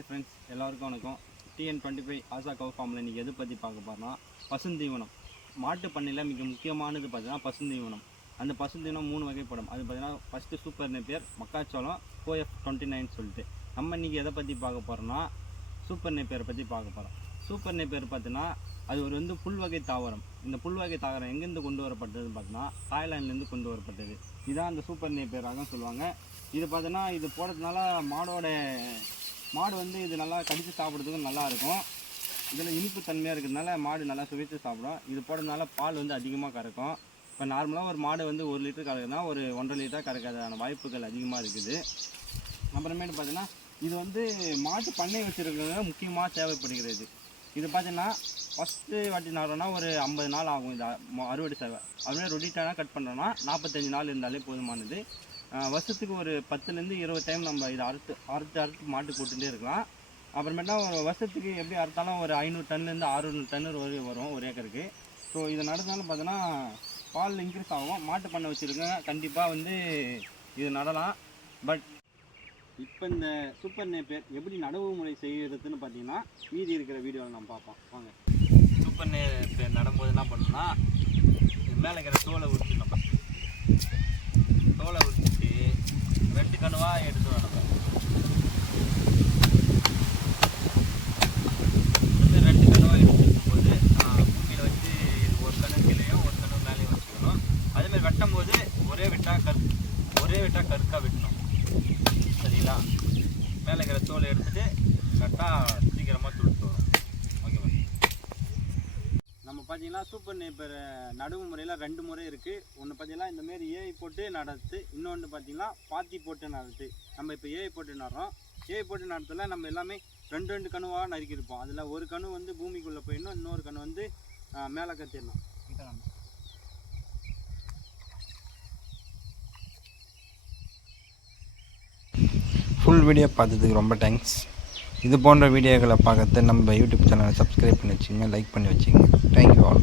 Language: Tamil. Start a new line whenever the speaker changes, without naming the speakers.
ஹாய் ஃப்ரெண்ட்ஸ் எல்லாருக்கும் வணக்கம். டிஎன் டுவெண்ட்டி ஃபைவ் ஆசா கவு ஃபார்மில் இன்றைக்கி எது பற்றி பார்க்க போகிறோம்னா பசுந்தீவனம். மாட்டு பண்ணையில் மிக முக்கியமானது பார்த்தீங்கன்னா பசுந்தீவனம். அந்த பசுந்தீவனம் மூணு வகைப்படும். அது பார்த்தீங்கன்னா ஃபஸ்ட்டு சூப்பர் நெப்பியர் மக்காச்சோளம் கோஎஃப் டுவெண்ட்டி நைன் சொல்லிட்டு. நம்ம இன்றைக்கி எதை பற்றி பார்க்க போகிறோம்னா சூப்பர் நெப்பியரை பற்றி பார்க்க போகிறோம் சூப்பர் நெப்பியர் பார்த்தீங்கன்னா அது ஒரு வந்து புல் வகை தாவரம். இந்த புல் வகை தாவரம் எங்கேருந்து கொண்டு வரப்பட்டதுன்னு பார்த்தீங்கன்னா தாய்லாண்ட்லேருந்து கொண்டு வரப்பட்டது. இதான் அந்த சூப்பர் நெப்பியராக சொல்லுவாங்க. இது பார்த்தீங்கன்னா இது போடுறதுனால மாடோட மாடு வந்து இது நல்லா கடித்து சாப்பிட்றதுக்கும் நல்லாயிருக்கும். இதில் இனிப்பு தன்மையாக இருக்கிறதுனால மாடு நல்லா சுவைத்து சாப்பிடும். இது போடுறதுனால பால் வந்து அதிகமாக கறக்கும். இப்போ நார்மலாக ஒரு மாடு வந்து ஒரு லிட்டர் கறக்குதுன்னா ஒரு ஒன்றரை லிட்டர் கறக்கிறதான வாய்ப்புகள் அதிகமாக இருக்குது. அப்புறமேட்டு பார்த்தீங்கன்னா இது வந்து மாட்டு பண்ணை வச்சுருக்கிறது முக்கியமாக தேவைப்படுகிறது. இது பார்த்தீங்கன்னா ஃபஸ்ட்டு வாட்டி நடுறோன்னா ஒரு ஐம்பது நாள் ஆகும். இது அறுவடை சேவை. அறுவடை ரொடிட்டானா கட் பண்ணுறோன்னா நாற்பத்தஞ்சு நாள் இருந்தாலே போதுமானது. வருஷத்துக்கு ஒரு பத்துலேருந்து இருபது டைம் நம்ம இதை அறுத்து அறுத்து அறுத்து மாட்டு போட்டுகிட்டே இருக்கலாம். அப்புறமேட்டா ஒரு வருஷத்துக்கு எப்படி அறுத்தாலும் ஒரு ஐநூறு டன்லேருந்து அறுநூறு டன் வரை வரும் ஒரு ஏக்கருக்கு. ஸோ இது நடந்தாலும் பார்த்தீங்கன்னா பால் இன்க்ரீஸ் ஆகும். மாட்டு பண்ணை வச்சுருக்கேன். கண்டிப்பாக வந்து இது நடலாம். பட் இப்போ இந்த சூப்பர் நேப்பியர் எப்படி நடவு முறை செய்கிறதுன்னு பார்த்தீங்கன்னா மீதி இருக்கிற வீடியோவில் நம்ம பார்ப்போம். வாங்க. சூப்பர் நேப்பியர் நடும்போது என்ன பண்ணணும்னா மேலே இருக்கிற தோலை உரிச்சிடணும். first. தோலை உரிச்சிட்டு ரெண்டு கணுவாக எடுத்து நம்ம வந்து ரெண்டு கணுவாக எடுத்துக்கும் போது பூமியில் வச்சு ஒரு கணு கீழேயும் ஒரு கணு மேலேயும் வச்சுக்கணும். அதேமாதிரி வெட்டும் போது ஒரே வெட்டா கரு ஒரே வெட்டா கருக்காக வெட்டணும். சரிங்களா? மேலே இருக்கிற தோலை எடுத்துட்டு கரெக்டாக சீக்கிரமாக துளுத்து வரும் ஓகேவா நம்ம பார்த்தீங்கன்னா சூப்பர் நேப்பர் நடவு முறையில் ரெண்டு முறை இருக்குது ஒன்று பார்த்தீங்கன்னா இந்தமாரி ஏஐ போட்டு நடத்து இன்னொன்று பார்த்தீங்கன்னா பாத்தி போட்டு நடத்து. நம்ம இப்போ ஏஐ போட்டு நடுறோம். ஏஐ போட்டு நடத்துல நம்ம எல்லாமே ரெண்டு ரெண்டு கணுவாக நறுக்கியிருப்போம் அதில் ஒரு கணு வந்து பூமிக்குள்ளே போயிடணும் இன்னொரு கணு வந்து மேலே கத்திடணும்
ஃபுல் வீடியோ பார்த்ததுக்கு ரொம்ப தேங்க்ஸ் இது போன்ற வீடியோக்களை பார்க்கறது நம்ம யூடியூப் சேனலை சப்ஸ்கிரைப் பண்ணி வச்சுங்க லைக் பண்ணி வச்சுங்க தேங்க்யூ ஆல்